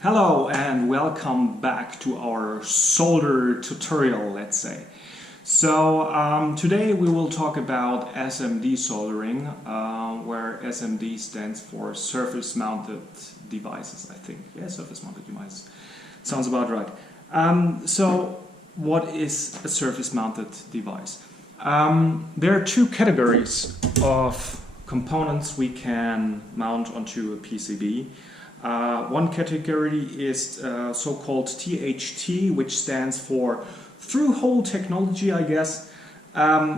Hello and welcome back to our solder tutorial, let's say. So today we will talk about SMD soldering, where SMD stands for surface mounted devices, I think. Yeah, surface mounted devices. Sounds about right. So what is a surface mounted device? There are two categories of components we can mount onto a PCB. One category is so-called THT, which stands for through-hole technology, I guess,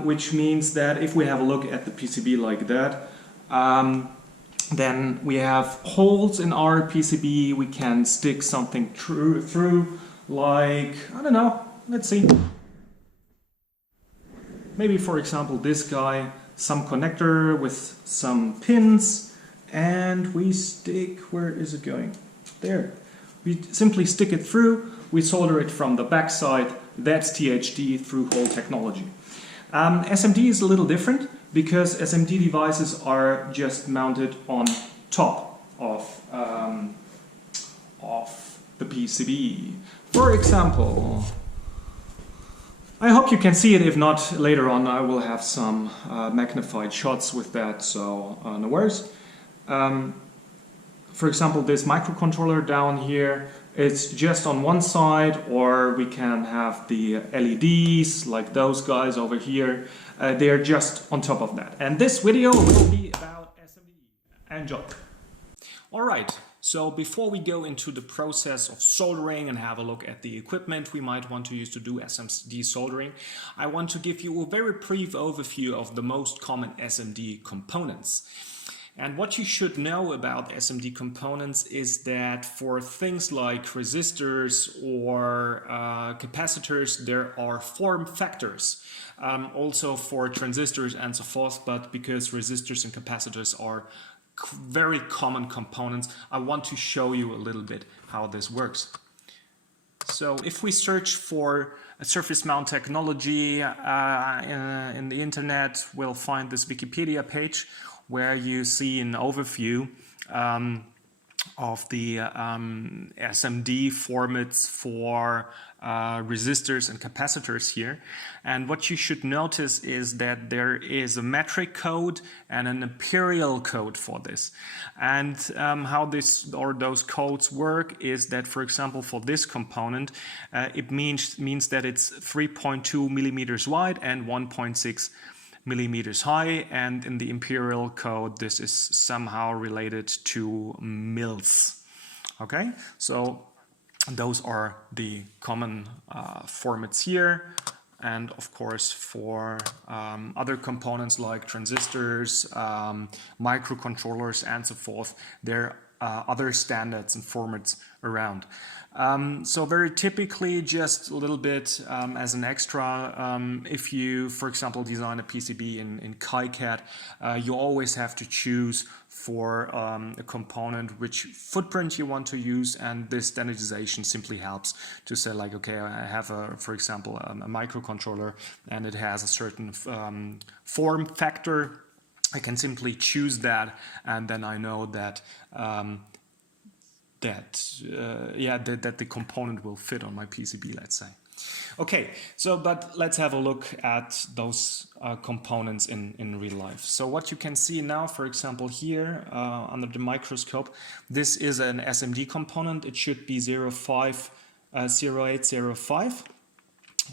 which means that if we have a look at the PCB like that, then we have holes in our PCB, we can stick something through, like, I don't know, let's see. Maybe, for example, this guy, some connector with some pins. And we stick, where is it going? There. We simply stick it through, we solder it from the back side. That's THT, through-hole technology. SMD is a little different because SMD devices are just mounted on top of the PCB. For example, I hope you can see it. If not, later on I will have some magnified shots with that, so no worries. For example, this microcontroller down here, it's just on one side, or we can have the LEDs like those guys over here. They're just on top of that. And this video will be about SMD. Enjoy. Alright, so before we go into the process of soldering and have a look at the equipment we might want to use to do SMD soldering, I want to give you a very brief overview of the most common SMD components. And what you should know about SMD components is that for things like resistors or capacitors, there are form factors. Also for transistors and so forth, but because resistors and capacitors are very common components, I want to show you a little bit how this works. So if we search for a surface mount technology in the internet, we'll find this Wikipedia page where you see an overview of the SMD formats for resistors and capacitors here. And what you should notice is that there is a metric code and an imperial code for this. And how this or those codes work is that, for example, for this component, it means that it's 3.2 millimeters wide and 1.6 millimeters high, and in the imperial code this is somehow related to mils. Okay, so those are the common formats here, and of course for other components like transistors, microcontrollers and so forth, there are other standards and formats around. So very typically, just a little bit as an extra, if you, for example, design a PCB in KiCad, you always have to choose for a component which footprint you want to use, and this standardization simply helps to say, like, okay, I have, for example, a microcontroller and it has a certain form factor. I can simply choose that, and then I know that that the component will fit on my PCB, let's say. Okay, so but let's have a look at those components in real life. So what you can see now, for example, here under the microscope, this is an SMD component. It should be 0805,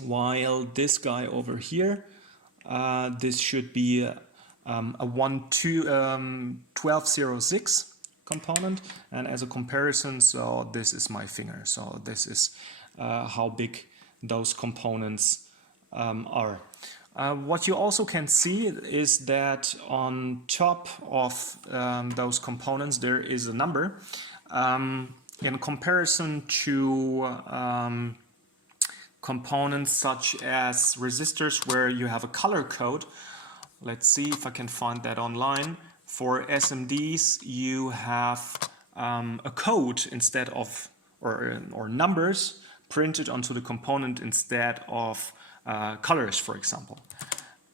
while this guy over here, this should be a 1206 component, and as a comparison, so this is my finger, so this is how big those components are. What you also can see is that on top of those components there is a number. In comparison to components such as resistors where you have a color code, let's see if I can find that online. For SMDs, you have a code instead of, or numbers printed onto the component instead of colors, for example.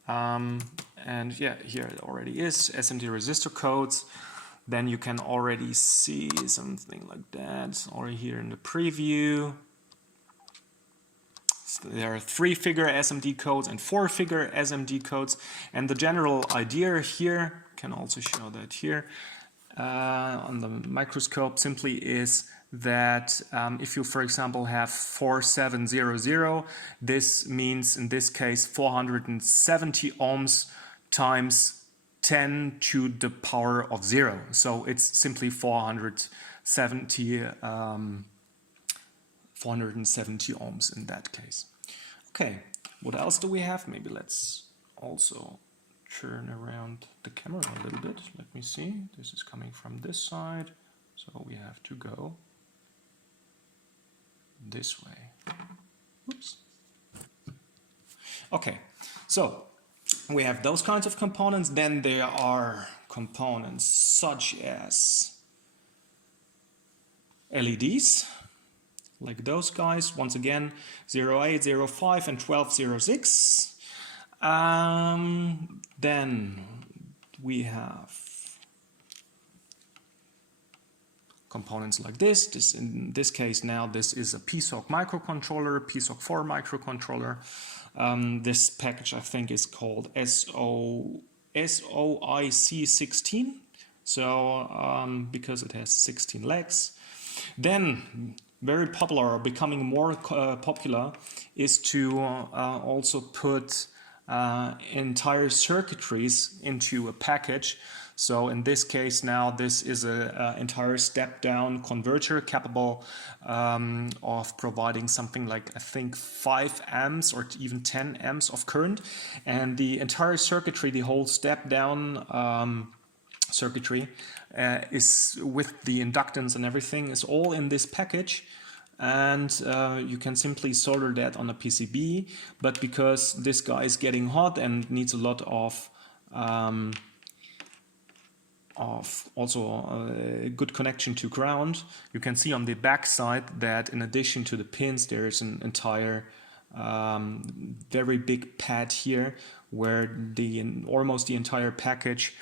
And yeah, here it already is, SMD resistor codes. then you can already see something like that already here in the preview. So there are 3-figure SMD codes and 4-figure SMD codes, and the general idea here, can also show that here on the microscope, simply is that if you, for example, have 4700, this means in this case 470 ohms times 10 to the power of 0. So it's simply 470 ohms in that case. Okay, what else do we have? Maybe let's also turn around the camera a little bit. Let me see. This is coming from this side, so we have to go this way. Oops. Okay, so we have those kinds of components. Then there are components such as LEDs, like those guys, once again 08, 05 and 1206. Then we have components like this. In this case now, this is a PSOC microcontroller, PSOC 4 microcontroller. This package I think is called SOIC16, so because it has 16 legs. Then very popular, or becoming more popular, is to also put entire circuitries into a package. So in this case now, this is an entire step-down converter capable of providing something like, I think, 5 amps or even 10 amps of current. And the entire circuitry, the whole step-down circuitry is with the inductance and everything, is all in this package. And you can simply solder that on a PCB, but because this guy is getting hot and needs a lot of also a good connection to ground, you can see on the back side that in addition to the pins, there is an entire very big pad here where almost the entire package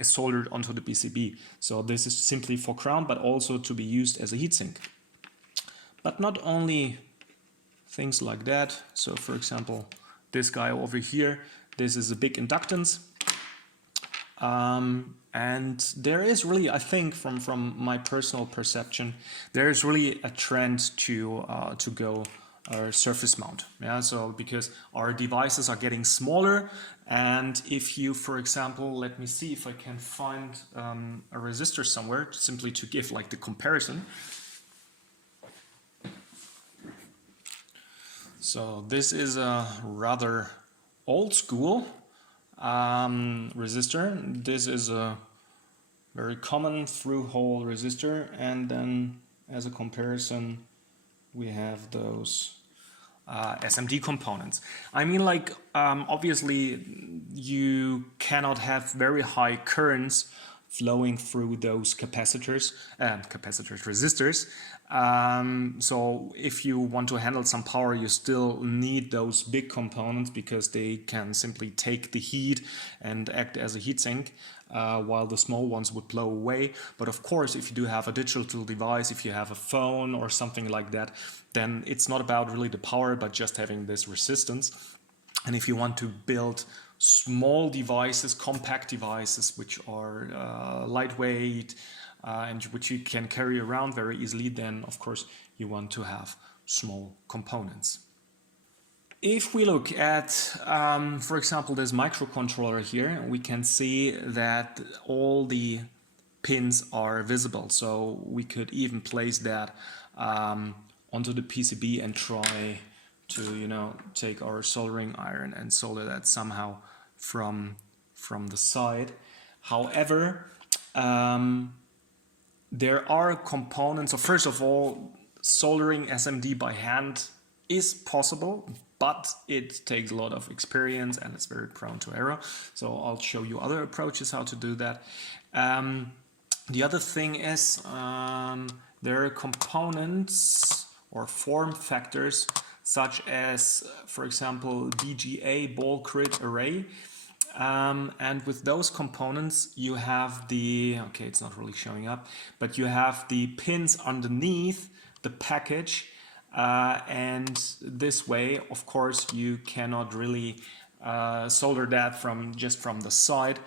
is soldered onto the PCB. So this is simply for ground, but also to be used as a heatsink. But not only things like that. So for example, this guy over here, this is a big inductance. And there is really, I think, from my personal perception, there is really a trend to go surface mount. Yeah, so because our devices are getting smaller, and if you, for example, let me see if I can find a resistor somewhere, simply to give like the comparison. So this is a rather old school resistor. This is a very common through-hole resistor, and then as a comparison we have those SMD components. I mean, like obviously you cannot have very high currents flowing through those resistors. So if you want to handle some power, you still need those big components because they can simply take the heat and act as a heatsink, while the small ones would blow away. But of course, if you do have a digital device, if you have a phone or something like that, then it's not about really the power, but just having this resistance. And if you want to build small devices, compact devices, which are lightweight and which you can carry around very easily, then of course you want to have small components. If we look at, for example, this microcontroller here, we can see that all the pins are visible. So we could even place that onto the PCB and try to, you know, take our soldering iron and solder that somehow from the side. However, there are components. So first of all, soldering SMD by hand is possible, but it takes a lot of experience and it's very prone to error. So I'll show you other approaches how to do that. The other thing is there are components or form factors such as, for example, BGA ball grid array. And with those components, you have the, okay, it's not really showing up, but you have the pins underneath the package. And this way, of course, you cannot really solder that just from the side.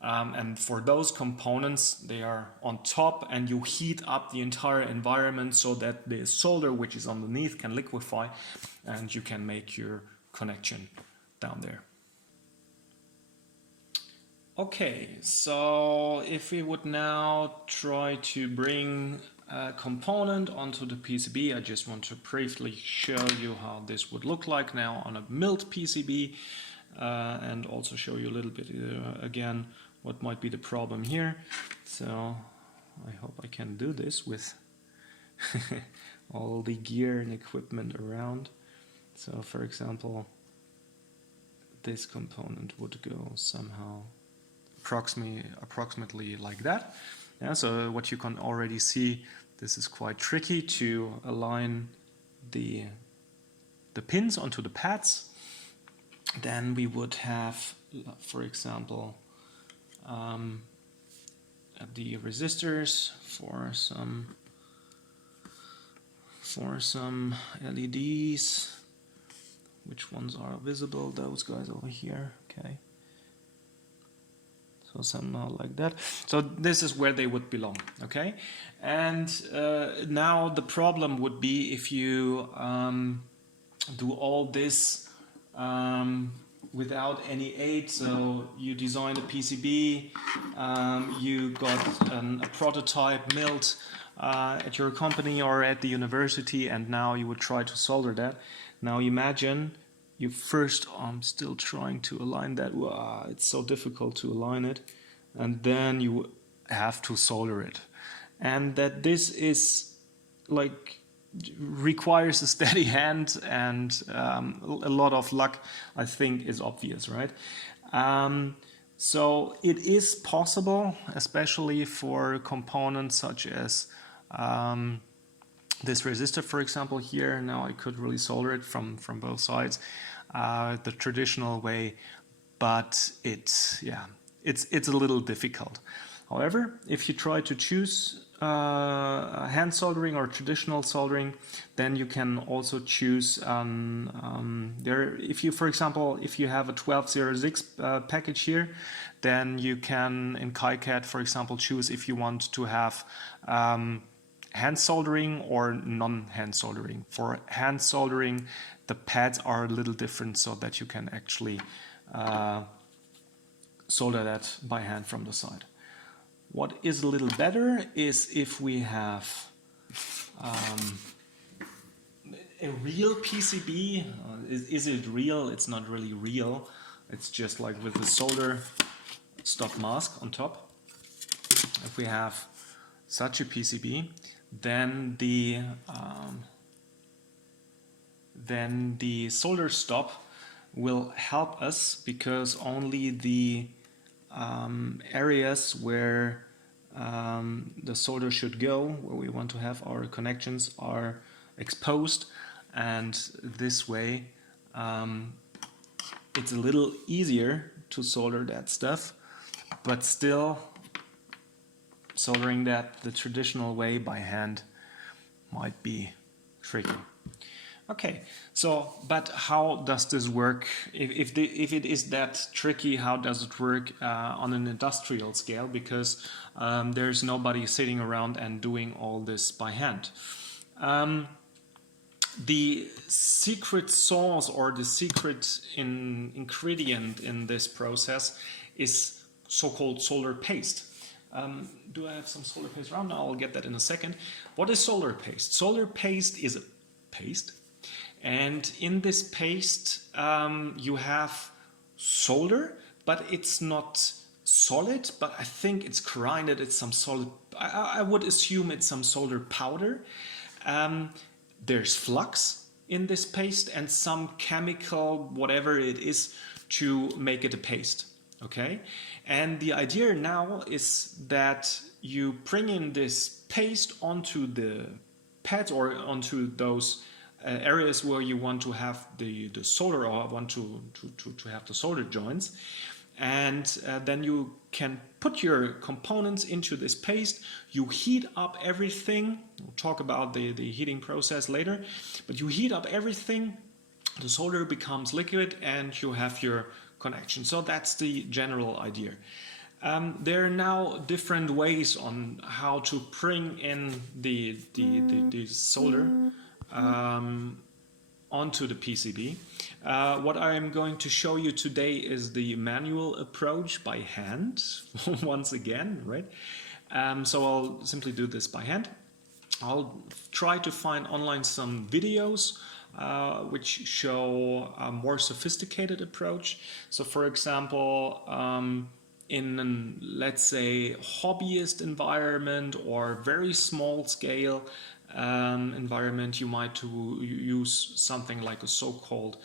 And for those components, they are on top, and you heat up the entire environment so that the solder which is underneath can liquefy, and you can make your connection down there. Okay, so if we would now try to bring a component onto the PCB, I just want to briefly show you how this would look like now on a milled PCB, and also show you a little bit again what might be the problem here. So I hope I can do this with all the gear and equipment around. So for example, this component would go somehow approximately like that. Yeah, so what you can already see, this is quite tricky to align the pins onto the pads. Then we would have, for example, the resistors for some LEDs. Which ones are visible? Those guys over here. Okay. So somehow like that. So this is where they would belong. Okay. And now the problem would be if you do all this without any aid. So you design a PCB, you got a prototype milled at your company or at the university, and now you would try to solder that. Now imagine you first still trying to align that. Wow, it's so difficult to align it, and then you have to solder it, and that this is like requires a steady hand and a lot of luck, I think, is obvious, right? So it is possible, especially for components such as this resistor, for example, here. Now I could really solder it from both sides the traditional way, but it's a little difficult. However, if you try to choose hand soldering or traditional soldering, then you can also choose there. If you, for example, if you have a 1206 package here, then you can in KiCad, for example, choose if you want to have hand soldering or non-hand soldering. For hand soldering, the pads are a little different, so that you can actually solder that by hand from the side. What is a little better is if we have a real PCB. Is it real? It's not really real. It's just like with the solder stop mask on top. If we have such a PCB, then the solder stop will help us, because only the areas where the solder should go, where we want to have our connections, are exposed, and this way it's a little easier to solder that stuff, but still soldering that the traditional way by hand might be tricky. Okay, so but how does this work? If it is that tricky, how does it work on an industrial scale? Because there's nobody sitting around and doing all this by hand. The secret sauce, or the secret ingredient in this process, is so-called solder paste. Do I have some solder paste around? No, I'll get that in a second. What is solder paste? Solder paste is a paste. And in this paste, you have solder, but it's not solid, but I think it's grinded. It's some solid, I would assume it's some solder powder. There's flux in this paste and some chemical, whatever it is, to make it a paste. Okay? And the idea now is that you bring in this paste onto the pads, or onto those areas where you want to have the solder, or want to have the solder joints, and then you can put your components into this paste. You heat up everything. We'll talk about the heating process later, but you heat up everything, the solder becomes liquid, and you have your connection. So that's the general idea. There are now different ways on how to bring in the solder onto the PCB. What I'm going to show you today is the manual approach by hand, once again, right? So I'll simply do this by hand. I'll try to find online some videos which show a more sophisticated approach. So for example, in an, let's say, hobbyist environment or very small scale environment, you might use something like a so-called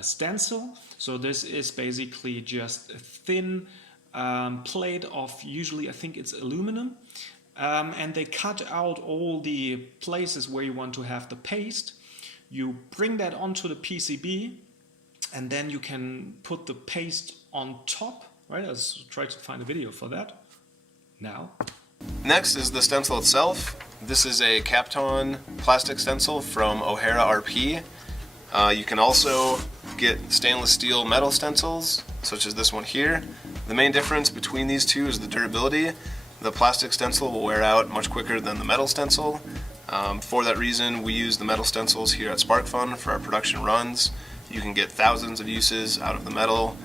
stencil. So this is basically just a thin plate of, usually I think it's aluminum, and they cut out all the places where you want to have the paste. You bring that onto the PCB, and then you can put the paste on top. Right, let's try to find a video for that now. Next is the stencil itself. This is a Patton plastic stencil from O'Hara RP. You can also get stainless steel metal stencils, such as this one here. The main difference between these two is the durability. The plastic stencil will wear out much quicker than the metal stencil. For that reason, we use the metal stencils here at SparkFun for our production runs. You can get thousands of uses out of the metal,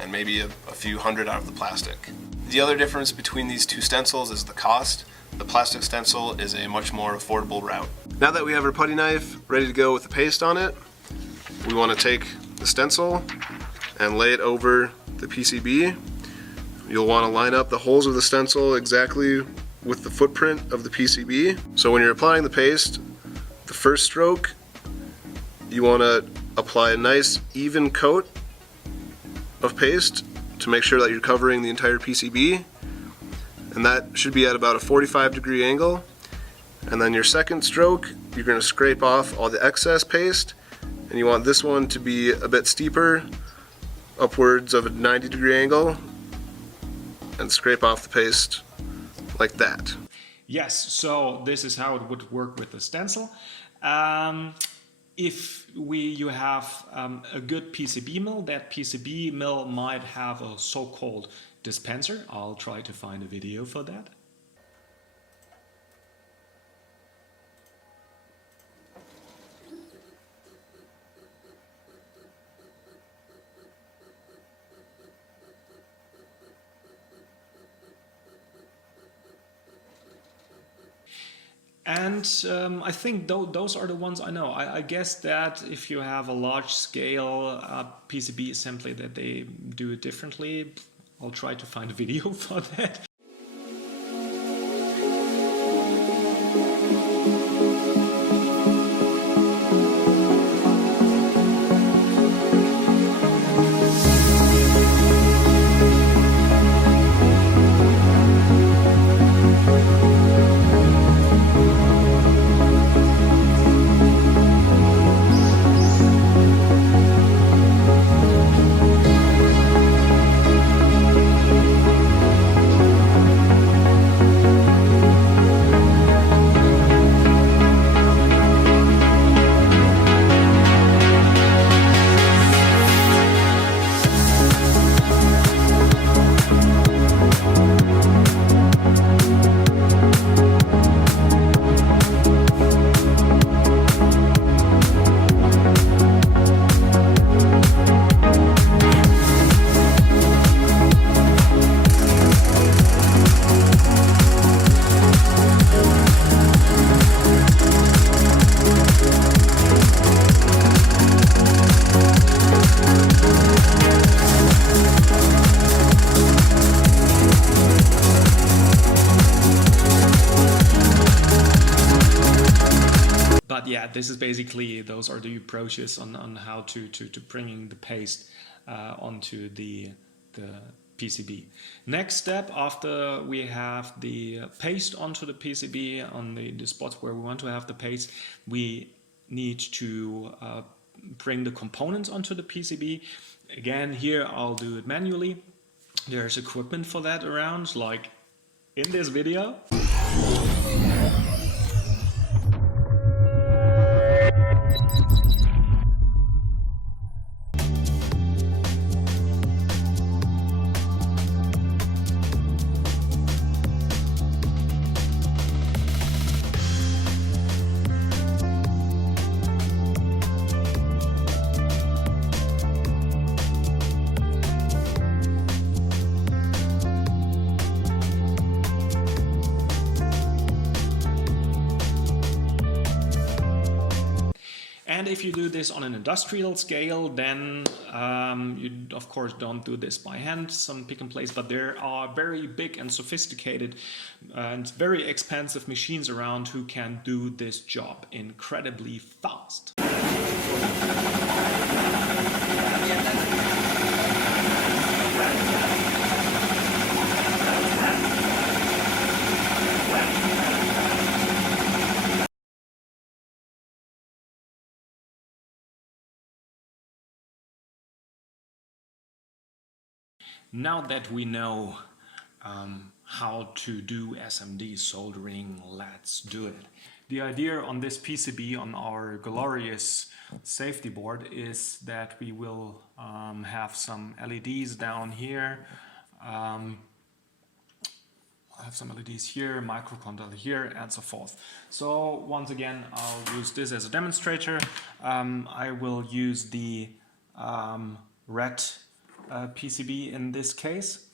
and maybe a few hundred out of the plastic. The other difference between these two stencils is the cost. The plastic stencil is a much more affordable route. Now that we have our putty knife ready to go with the paste on it, we want to take the stencil and lay it over the PCB. You'll want to line up the holes of the stencil exactly with the footprint of the PCB. So when you're applying the paste, the first stroke, you want to apply a nice even coat of paste to make sure that you're covering the entire PCB, and that should be at about a 45-degree angle. And then your second stroke, you're going to scrape off all the excess paste, and you want this one to be a bit steeper, upwards of a 90-degree angle, and scrape off the paste like that. Yes, so this is how it would work with the stencil. If you have a good PCB mill, that PCB mill might have a so-called dispenser. I'll try to find a video for that. And I think those are the ones I know. I guess that if you have a large scale PCB assembly that they do it differently. I'll try to find a video for that. But yeah, this is basically, those are the approaches on how to bringing the paste onto the PCB. Next step, after we have the paste onto the PCB on the spots where we want to have the paste, we need to bring the components onto the PCB. Again, here I'll do it manually. There's equipment for that around, like in this video. And if you do this on an industrial scale, then you of course don't do this by hand, some pick and place, but there are very big and sophisticated and very expensive machines around who can do this job incredibly fast. Now that we know how to do SMD soldering, let's do it. The idea on this PCB, on our glorious safety board, is that we will have some LEDs down here. I have some LEDs here, microcontroller here, and so forth. So once again, I'll use this as a demonstrator. I will use the red PCB in this case,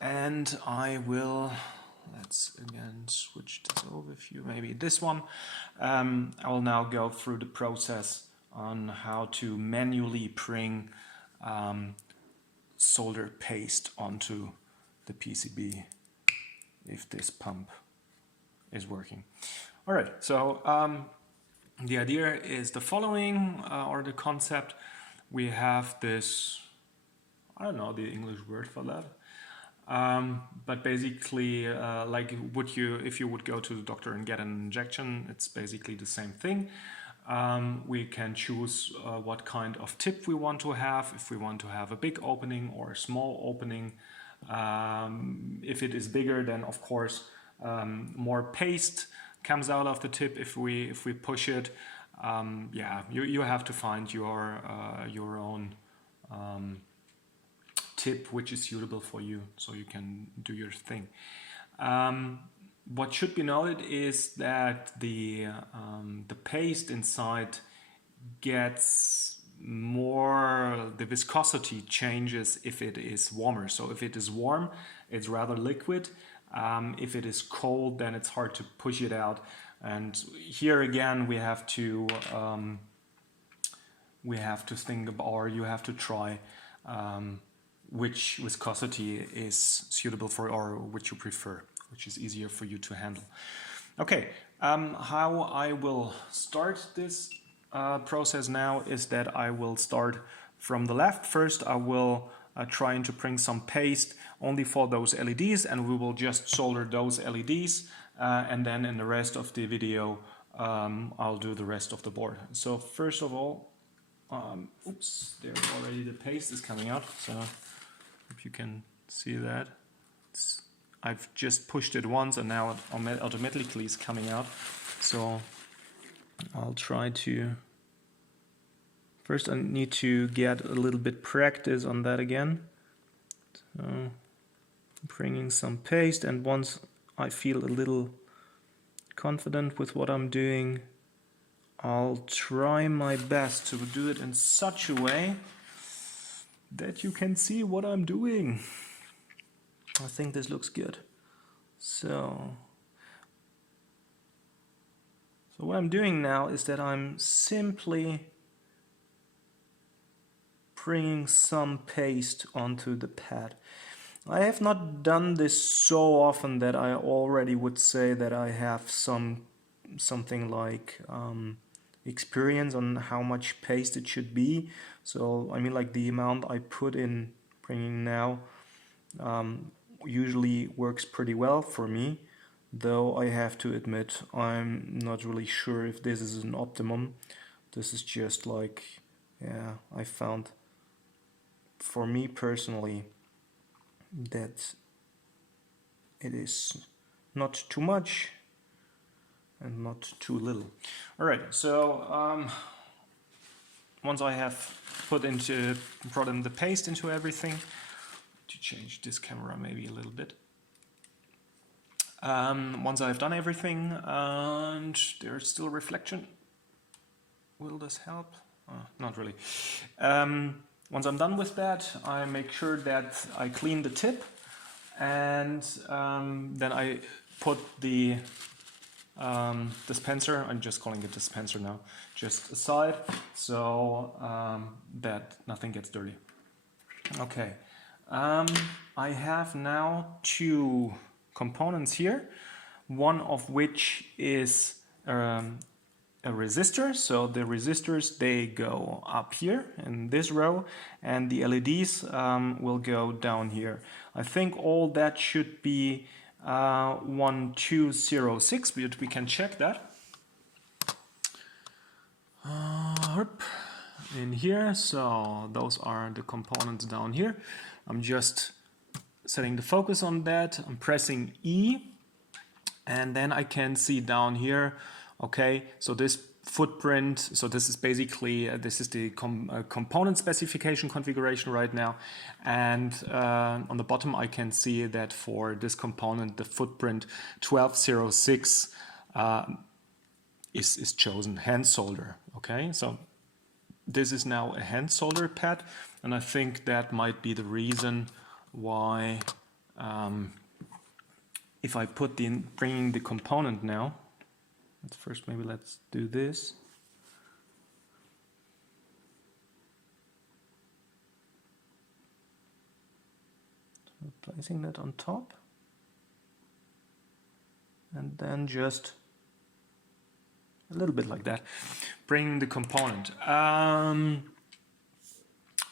and I will, let's again switch this overview, maybe this one. I will now go through the process on how to manually bring solder paste onto the PCB if this pump is working. All right, so the idea is the following, or the concept. We have this, I don't know the English word for that, but basically like if you would go to the doctor and get an injection, it's basically the same thing. We can choose what kind of tip we want to have, if we want to have a big opening or a small opening. If it is bigger, then of course more paste comes out of the tip if we push it. Yeah, you have to find your own tip which is suitable for you, so you can do your thing. What should be noted is that the paste inside gets more, the viscosity changes if it is warmer. So if it is warm, it's rather liquid. If it is cold, then it's hard to push it out. And here again, we have to think about, or you have to try which viscosity is suitable for, or which you prefer, which is easier for you to handle. Okay, how I will start this process now is that I will start from the left. First, I will try to bring some paste only for those LEDs, and we will just solder those LEDs, and then in the rest of the video I'll do the rest of the board. So first of all, oops, there already the paste is coming out, so if you can see that. I've just pushed it once and now it automatically is coming out. So I'll try to, first I need to get a little bit practice on that again. So bringing some paste, and once I feel a little confident with what I'm doing, I'll try my best to do it in such a way that you can see what I'm doing. I think this looks good. So what I'm doing now is that I'm simply bringing some paste onto the pad. I have not done this so often that I already would say that I have something like experience on how much paste it should be. So I mean, like the amount I put in bringing now usually works pretty well for me, though I have to admit I'm not really sure if this is an optimum. This is just like yeah, I found for me personally that it is not too much and not too little. Alright, so once I have brought in the paste into everything, to change this camera maybe a little bit. Once I've done everything and there's still reflection, will this help? Not really. Once I'm done with that, I make sure that I clean the tip, and then I put the dispenser, I'm just calling it dispenser now, just aside, so that nothing gets dirty. Okay, I have now two components here, one of which is a resistor. So the resistors, they go up here in this row, and the LEDs will go down here. I think all that should be 1206, but we can check that. In here, so those are the components down here. I'm just setting the focus on that. I'm pressing E, and then I can see down here. Okay, so this footprint, so this is basically, this is the component specification configuration right now. And on the bottom, I can see that for this component, the footprint 1206 is chosen, hand solder. Okay, so this is now a hand solder pad, and I think that might be the reason why, if I put bringing the component now, first maybe let's do this. So placing that on top, and then just a little bit like that, bringing the component.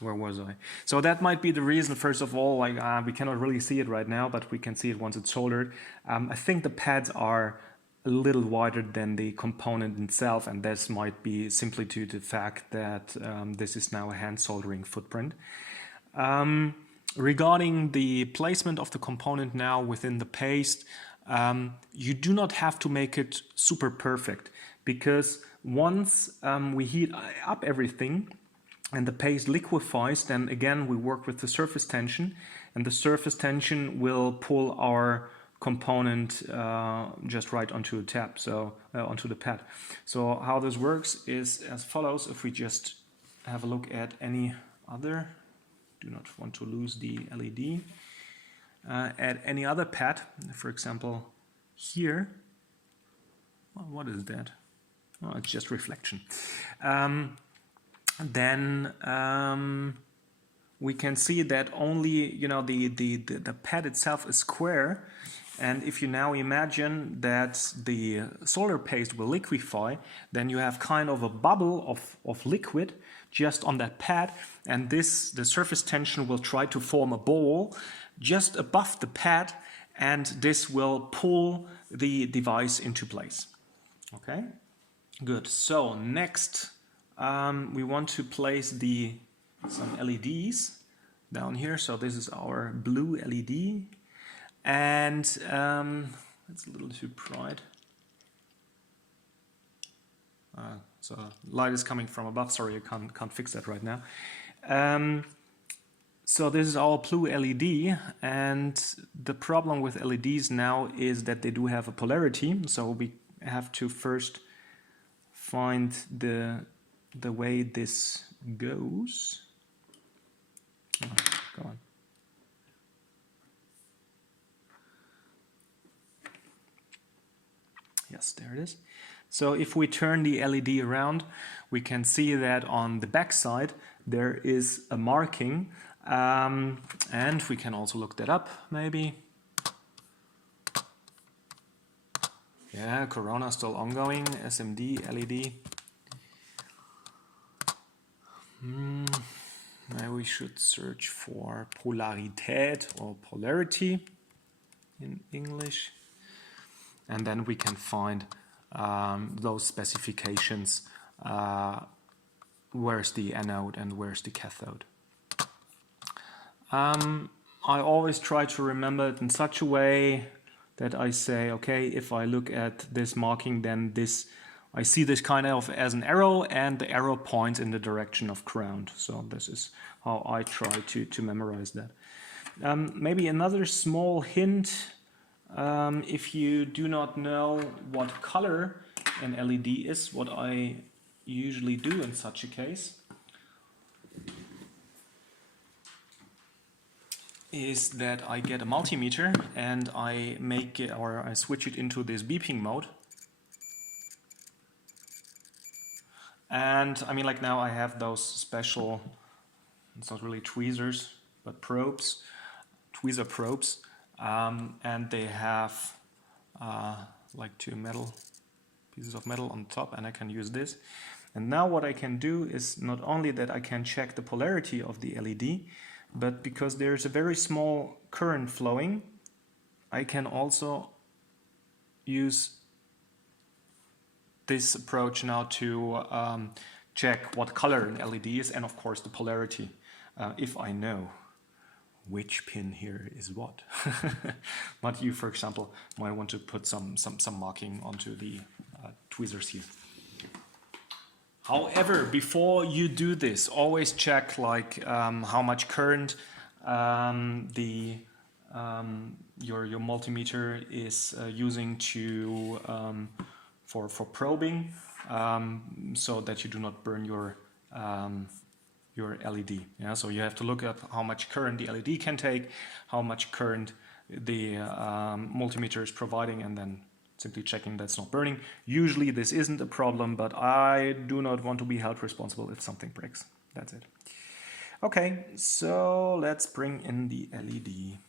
Where was I? So that might be the reason, first of all, like we cannot really see it right now, but we can see it once it's soldered. I think the pads are a little wider than the component itself, and this might be simply due to the fact that this is now a hand soldering footprint. Regarding the placement of the component now within the paste, you do not have to make it super perfect, because once we heat up everything and the paste liquefies, then again we work with the surface tension, and the surface tension will pull our component just right onto a tab, so onto the pad. So how this works is as follows. If we just have a look at any other, do not want to lose the LED, at any other pad, for example here, well, what is that? Oh, it's just reflection. Then we can see that only, you know, the pad itself is square. And if you now imagine that the solder paste will liquefy, then you have kind of a bubble of liquid just on that pad, and the surface tension will try to form a ball just above the pad, and this will pull the device into place. Okay, good. So next we want to place some LEDs down here. So this is our blue LED. And it's a little too bright. So light is coming from above. Sorry, I can't fix that right now. So this is our blue LED, and the problem with LEDs now is that they do have a polarity. So we have to first find the way this goes. Oh, go on. Yes, there it is. So if we turn the LED around, we can see that on the back side there is a marking, and we can also look that up maybe. Yeah, Corona still ongoing, SMD, LED. Maybe we should search for Polarität or polarity in English. And then we can find those specifications where's the anode and where's the cathode. I always try to remember it in such a way that I say, okay, if I look at this marking, then this, I see this kind of as an arrow, and the arrow points in the direction of ground. So this is how I try to memorize that. Maybe another small hint, if you do not know what color an LED is, what I usually do in such a case is that I get a multimeter and I make it, or I switch it into this beeping mode. And I mean, like now I have those special, it's not really tweezers, but probes, tweezer probes, and they have like two pieces of metal on top, and I can use this. And now what I can do is not only that I can check the polarity of the LED, but because there's a very small current flowing, I can also use this approach now to check what color an LED is, and of course the polarity, if I know which pin here is what. But you, for example, might want to put some marking onto the tweezers here. However, before you do this, always check like how much current your multimeter is using to for probing, so that you do not burn your LED. Yeah, so you have to look at how much current the LED can take, how much current the multimeter is providing, and then simply checking that's not burning. Usually this isn't a problem, but I do not want to be held responsible if something breaks. That's it. Okay, so let's bring in the LED.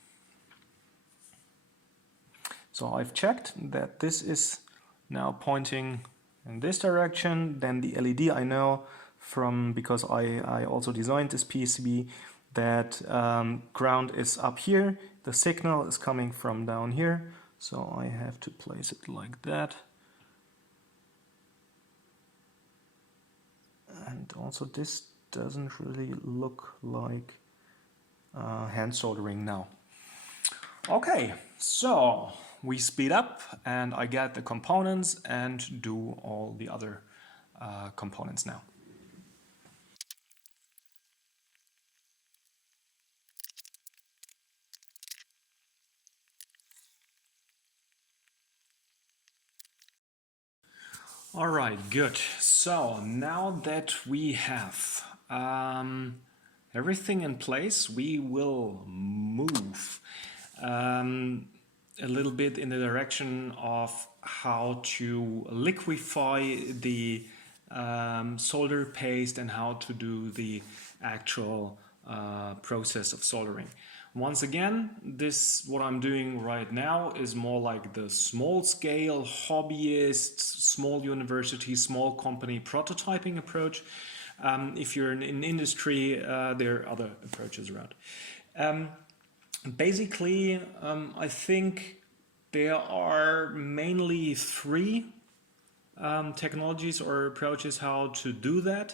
So I've checked that this is now pointing in this direction. Then the LED, I know from, because I also designed this PCB, that ground is up here, the signal is coming from down here. So I have to place it like that. And also this doesn't really look like hand soldering now. Okay, so we speed up and I get the components and do all the other components now. All right, good. So now that we have everything in place, we will move a little bit in the direction of how to liquefy the solder paste and how to do the actual process of soldering. Once again, what I'm doing right now is more like the small scale, hobbyist, small university, small company prototyping approach. If you're in industry, there are other approaches around. Basically, I think there are mainly three technologies or approaches how to do that.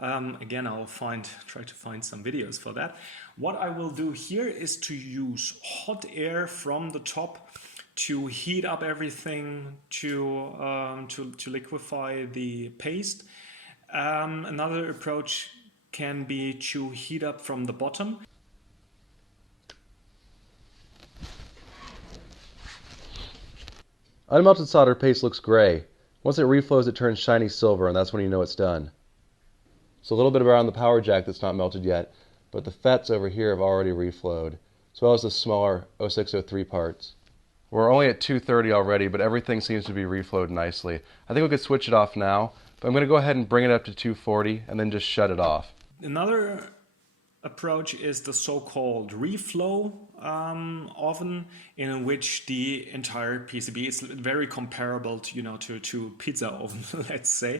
Again, I'll try to find some videos for that. What I will do here is to use hot air from the top to heat up everything to liquefy the paste. Another approach can be to heat up from the bottom. Unmelted solder paste looks gray. Once it reflows, it turns shiny silver, and that's when you know it's done. So a little bit around the power jack that's not melted yet, but the FETs over here have already reflowed, as well as the smaller 0603 parts. We're only at 230 already, but everything seems to be reflowed nicely. I think we could switch it off now, but I'm going to go ahead and bring it up to 240 and then just shut it off. Another approach is the so-called reflow oven, in which the entire PCB is very comparable to, to pizza oven, let's say.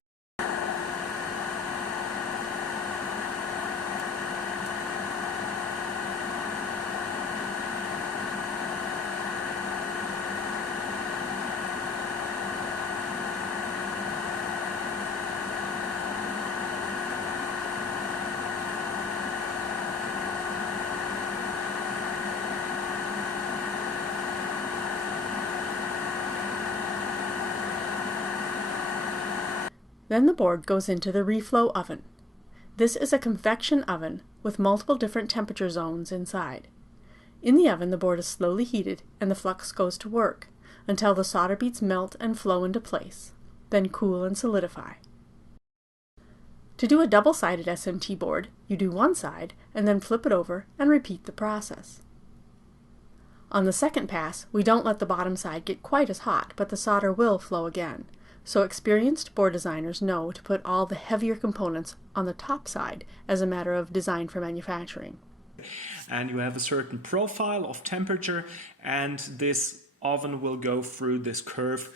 Then the board goes into the Reflow oven. This is a convection oven with multiple different temperature zones inside. In the oven, the board is slowly heated and the flux goes to work until the solder beads melt and flow into place, then cool and solidify. To do a double-sided SMT board, you do one side and then flip it over and repeat the process. On the second pass, we don't let the bottom side get quite as hot, but the solder will flow again. So experienced board designers know to put all the heavier components on the top side as a matter of design for manufacturing. And you have a certain profile of temperature, and this oven will go through this curve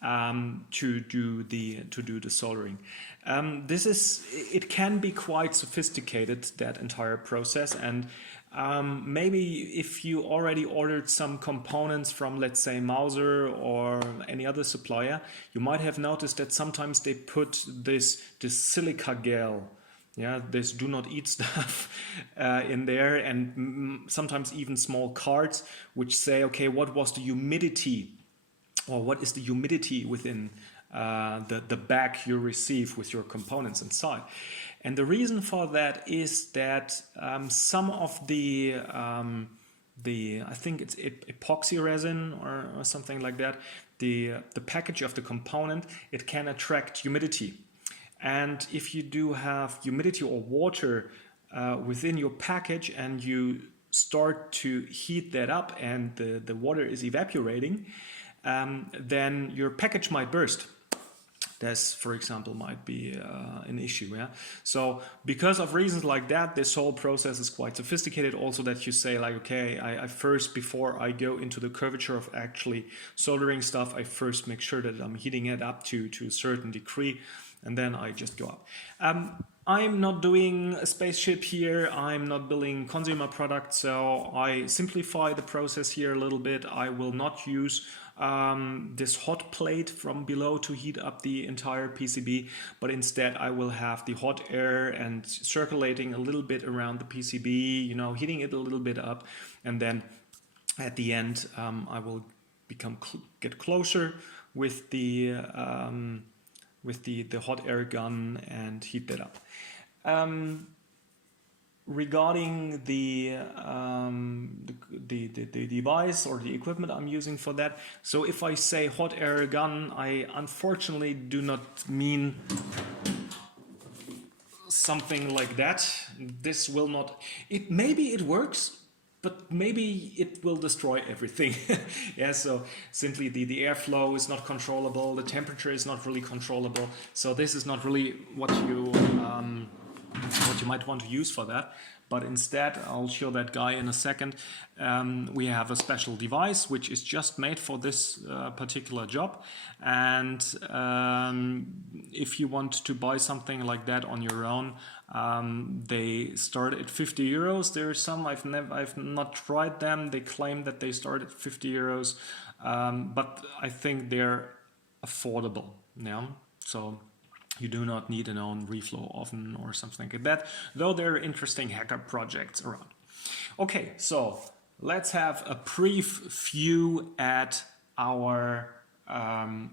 to do the soldering. It can be quite sophisticated, that entire process, and maybe if you already ordered some components from, let's say, Mauser or any other supplier, you might have noticed that sometimes they put this silica gel, this do not eat stuff in there, and sometimes even small cards which say, okay, what was the humidity, or what is the humidity within the bag you receive with your components inside. And the reason for that is that some of the I think it's epoxy resin or something like that, the package of the component, it can attract humidity. And if you do have humidity or water within your package and you start to heat that up and the water is evaporating, then your package might burst. This, for example, might be an issue. So because of reasons like that, this whole process is quite sophisticated. Also that you say, like, okay, I first, before I go into the curvature of actually soldering stuff, I first make sure that I'm heating it up to a certain degree, and then I just go up. I'm not doing a spaceship here. I'm not building consumer products, so I simplify the process here a little bit. I will not use this hot plate from below to heat up the entire PCB, but instead I will have the hot air and circulating a little bit around the PCB, heating it a little bit up, and then at the end I will get closer with the hot air gun and heat that up. Regarding the device or the equipment I'm using for that, so if I say hot air gun, I unfortunately do not mean something like that. This will not, maybe it works, but maybe it will destroy everything. So simply the airflow is not controllable, the temperature is not really controllable, so this is not really what you might want to use for that. But instead, I'll show that guy in a second. We have a special device which is just made for this particular job, and if you want to buy something like that on your own, they start at 50 euros. There are some, I've not tried them. They claim that they start at 50 euros, but I think they're affordable. So you do not need an own reflow oven or something like that, though there are interesting hacker projects around. Okay, so let's have a brief view at our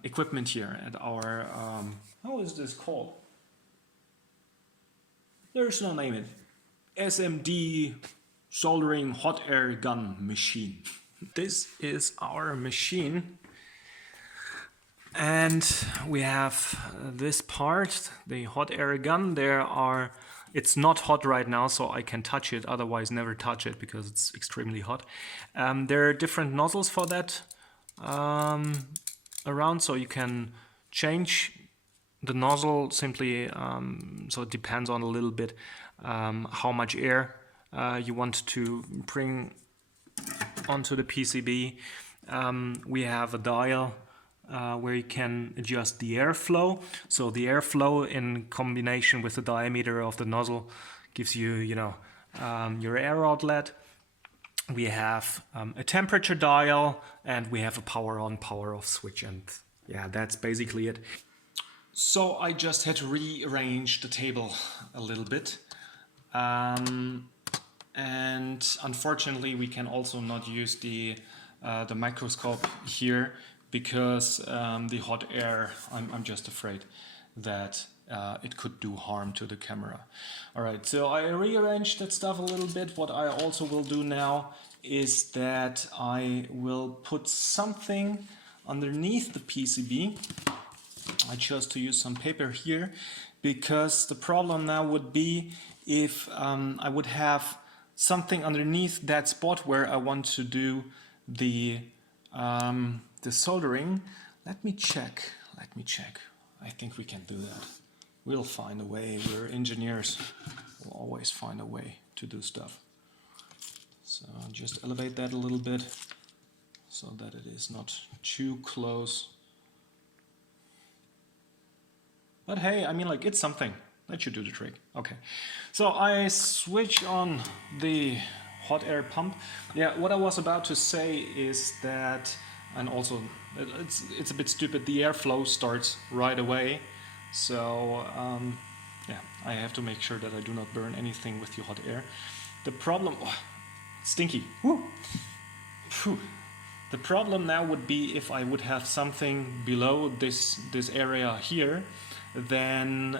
equipment here, at our, how is this called? There's no name in it. SMD soldering hot air gun machine. This is our machine. And we have this part, the hot air gun. It's not hot right now, so I can touch it, otherwise never touch it because it's extremely hot. There are different nozzles for that around, so you can change the nozzle simply, so it depends on a little bit how much air you want to bring onto the PCB. We have a dial where you can adjust the airflow. So the airflow in combination with the diameter of the nozzle gives you, your air outlet. We have a temperature dial, and we have a power on, power off switch, and yeah, that's basically it. So I just had to rearrange the table a little bit. And unfortunately, we can also not use the microscope here, because the hot air, I'm just afraid that it could do harm to the camera. Alright, so I rearranged that stuff a little bit. What I also will do now is that I will put something underneath the PCB. I chose to use some paper here because the problem now would be if I would have something underneath that spot where I want to do the soldering. Let me check. I think we can do that. We'll find a way. We're engineers. We'll always find a way to do stuff. So just elevate that a little bit so that it is not too close. But hey, I mean, like, it's something. That should do the trick. Okay. So I switch on the hot air pump. Yeah, what I was about to say is that, and also it's a bit stupid, the airflow starts right away. So yeah, I have to make sure that I do not burn anything with the hot air. The problem, stinky. Woo. Phew. The problem now would be if I would have something below this area here, then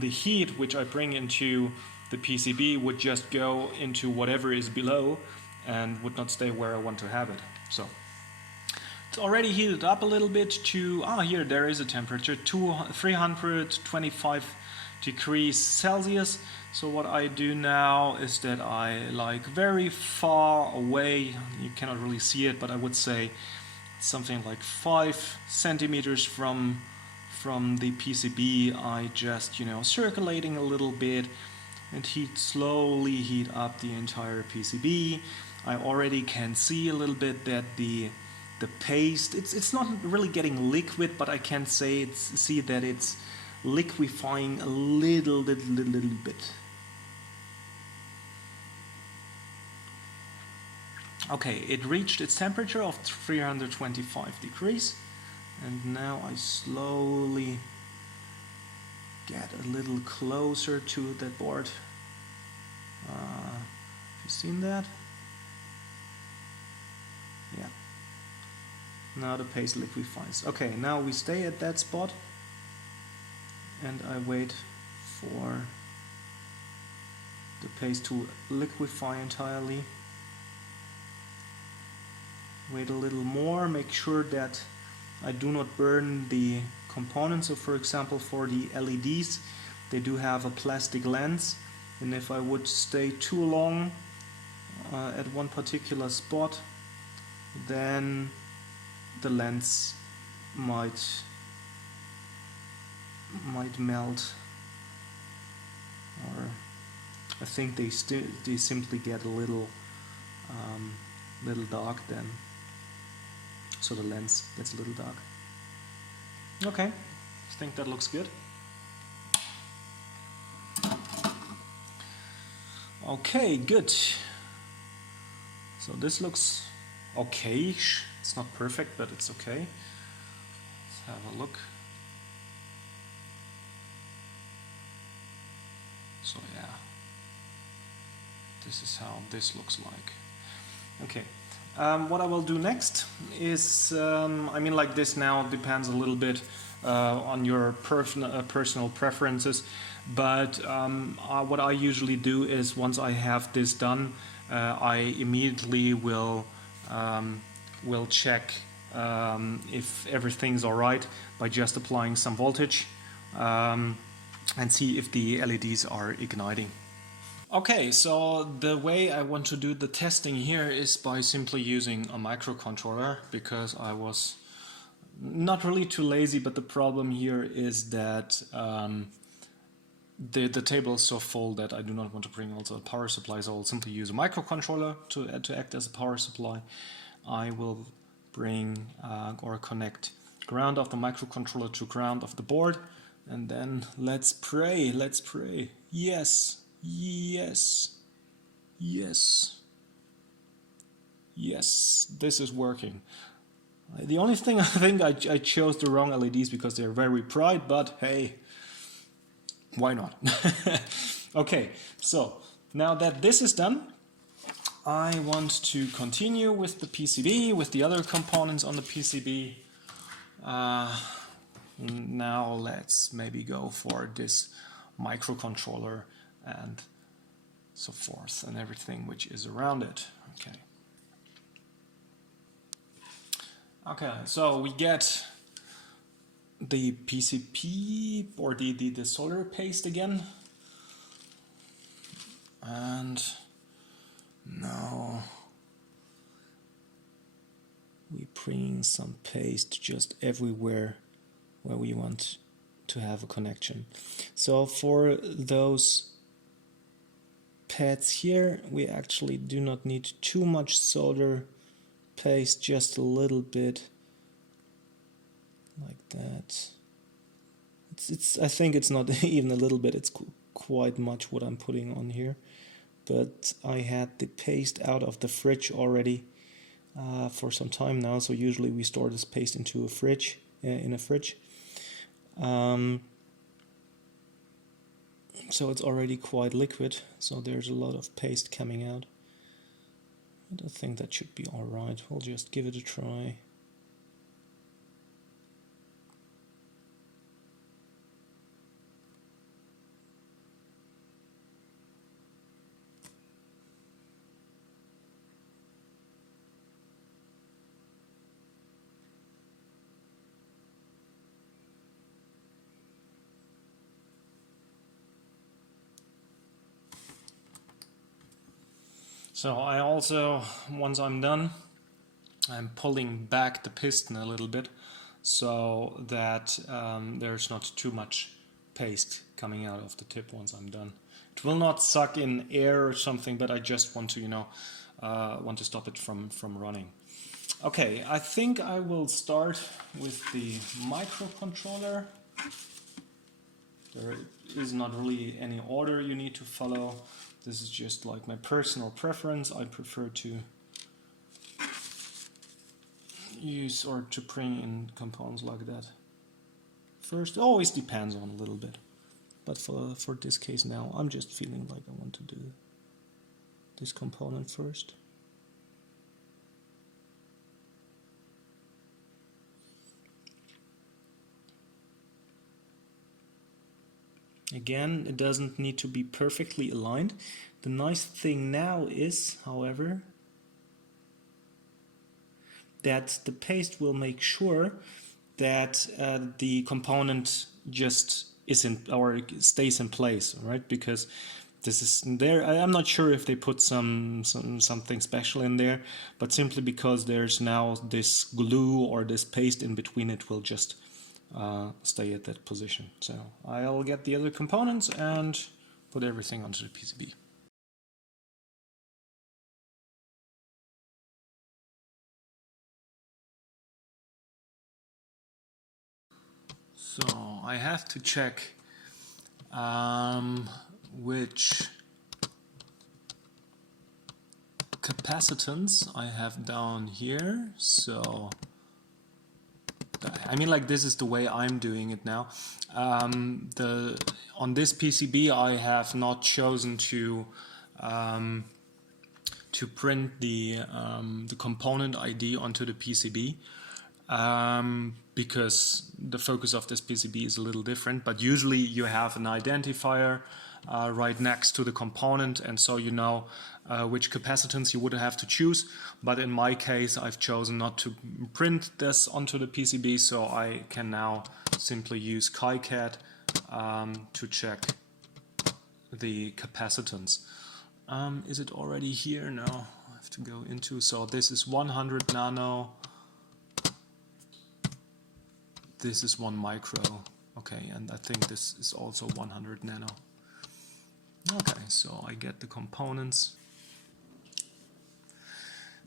the heat which I bring into the PCB would just go into whatever is below and would not stay where I want to have it. So it's already heated up a little bit to, here there is a temperature, 325 degrees Celsius. So what I do now is that I, like, very far away, you cannot really see it, but I would say something like 5 centimeters from the PCB, I just, circulating a little bit and slowly heat up the entire PCB. I already can see a little bit that the paste, it's not really getting liquid, but I can see that it's liquefying a little bit. Okay, it reached its temperature of 325 degrees, and now I slowly get a little closer to that board. Have you seen that? Yeah. Now the paste liquefies. Okay, now we stay at that spot and I wait for the paste to liquefy entirely. Wait a little more, make sure that I do not burn the components. So for example, for the LEDs, they do have a plastic lens, and if I would stay too long at one particular spot, then the lens might melt, or I think they simply get a little dark then. So the lens gets a little dark. Okay, I think that looks good. Okay, good. So this looks okay-ish. It's not perfect, but it's okay. Let's have a look. So yeah, this is how this looks like. Okay. What I will do next is, I mean, like, this now depends a little bit on your personal preferences, but what I usually do is, once I have this done, I immediately will check if everything's alright by just applying some voltage and see if the LEDs are igniting. Okay, so the way I want to do the testing here is by simply using a microcontroller, because I was not really too lazy, but the problem here is that the table is so full that I do not want to bring also a power supply, so I'll simply use a microcontroller to act as a power supply. I will bring or connect ground of the microcontroller to ground of the board, and then let's pray. Yes. Yes, this is working. The only thing I think I chose the wrong LEDs because they're very bright, but hey, why not? Okay, so now that this is done, I want to continue with the PCB, with the other components on the PCB. Now let's maybe go for this microcontroller and so forth and everything which is around it. Okay. Okay, so we get the PCB or the solder paste again, and now we bring some paste just everywhere where we want to have a connection. So for those pads here, we actually do not need too much solder paste, just a little bit like that. I think it's not even a little bit, it's quite much what I'm putting on here, but I had the paste out of the fridge already for some time now, so usually we store this paste into a fridge, in a fridge. So it's already quite liquid, so there's a lot of paste coming out. But I think that should be alright. We'll just give it a try. So I also, once I'm done, I'm pulling back the piston a little bit so that there's not too much paste coming out of the tip once I'm done. It will not suck in air or something, but I just want to, want to stop it from running. Okay, I think I will start with the microcontroller. There is not really any order you need to follow. This is just like my personal preference. I prefer to use or to bring in components like that first. It always depends on a little bit, but for this case now, I'm just feeling like I want to do this component first. Again, it doesn't need to be perfectly aligned. The nice thing now is, however, that the paste will make sure that the component just is in or stays in place, right? Because this is there. I'm not sure if they put something special in there, but simply because there's now this glue or this paste in between, it will just stay at that position. So I'll get the other components and put everything onto the PCB. So I have to check which capacitance I have down here. So I mean, like, this is the way I'm doing it now. On this PCB, I have not chosen to print the component ID onto the PCB because the focus of this PCB is a little different. But usually, you have an identifier right next to the component, and so you know which capacitance you would have to choose. But in my case, I've chosen not to print this onto the PCB, so I can now simply use KiCad to check the capacitance. Is it already here? No, I have to go into. So this is 100 nano. This is 1 micro. Okay, and I think this is also 100 nano. Okay, so I get the components.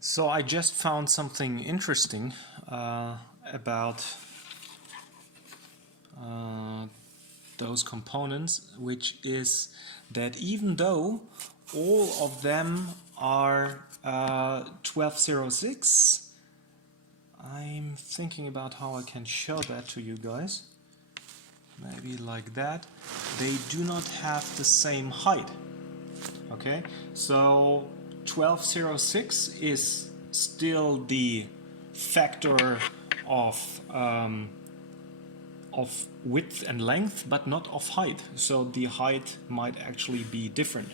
So I just found something interesting about those components, which is that even though all of them are 1206, I'm thinking about how I can show that to you guys. Maybe like that. They do not have the same height. Okay, so 1206 is still the factor of of width and length, but not of height. So the height might actually be different.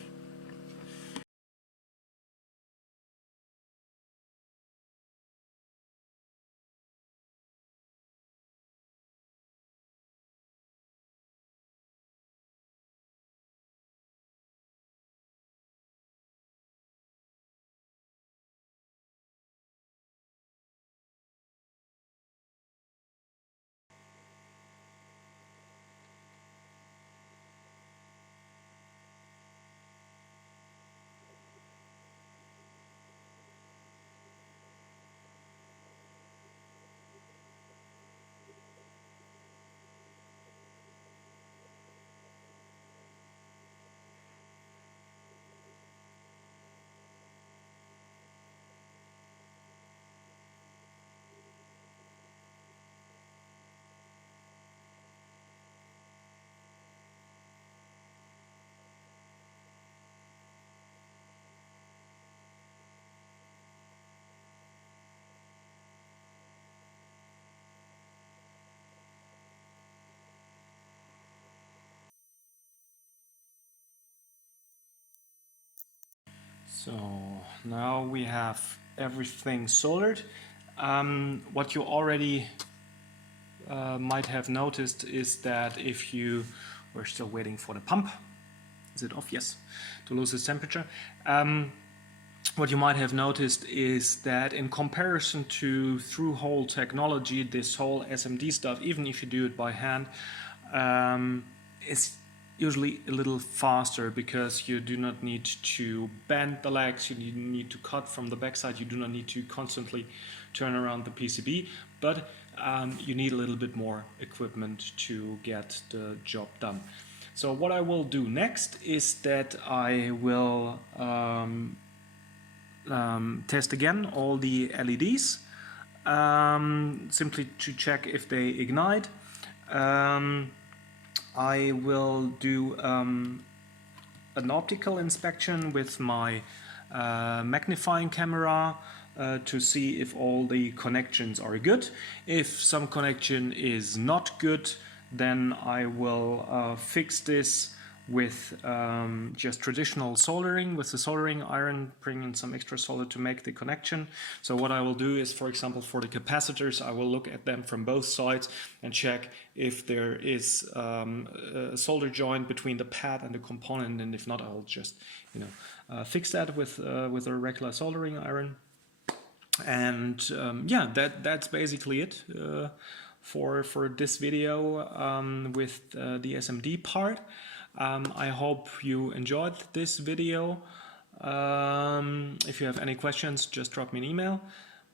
So now we have everything soldered. What you already might have noticed is that if we're still waiting for the pump. Is it off? Yes, to lose its temperature. What you might have noticed is that in comparison to through-hole technology, this whole SMD stuff, even if you do it by hand, is usually a little faster because you do not need to bend the legs, you need to cut from the backside, you do not need to constantly turn around the PCB, but you need a little bit more equipment to get the job done. So what I will do next is that I will test again all the LEDs, simply to check if they ignite. I will do an optical inspection with my magnifying camera to see if all the connections are good. If some connection is not good, then I will fix this with just traditional soldering, with the soldering iron, bring in some extra solder to make the connection. So what I will do is, for example, for the capacitors, I will look at them from both sides and check if there is a solder joint between the pad and the component, and if not, I will just fix that with a regular soldering iron. And yeah, that's basically it for this video with the SMD part. I hope you enjoyed this video. If you have any questions, just drop me an email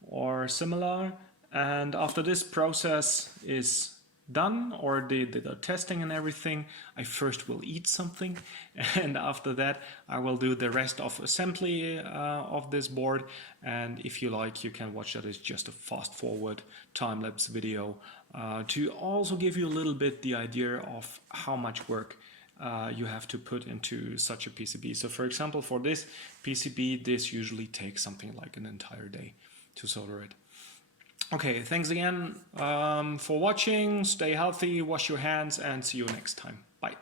or similar. And after this process is done, or the testing and everything, I first will eat something, and after that I will do the rest of assembly of this board. And if you like, you can watch that as just a fast forward time-lapse video to also give you a little bit the idea of how much work you have to put into such a PCB. So for example, for this PCB, this usually takes something like an entire day to solder it. Okay, thanks again for watching. Stay healthy, wash your hands, and see you next time. Bye.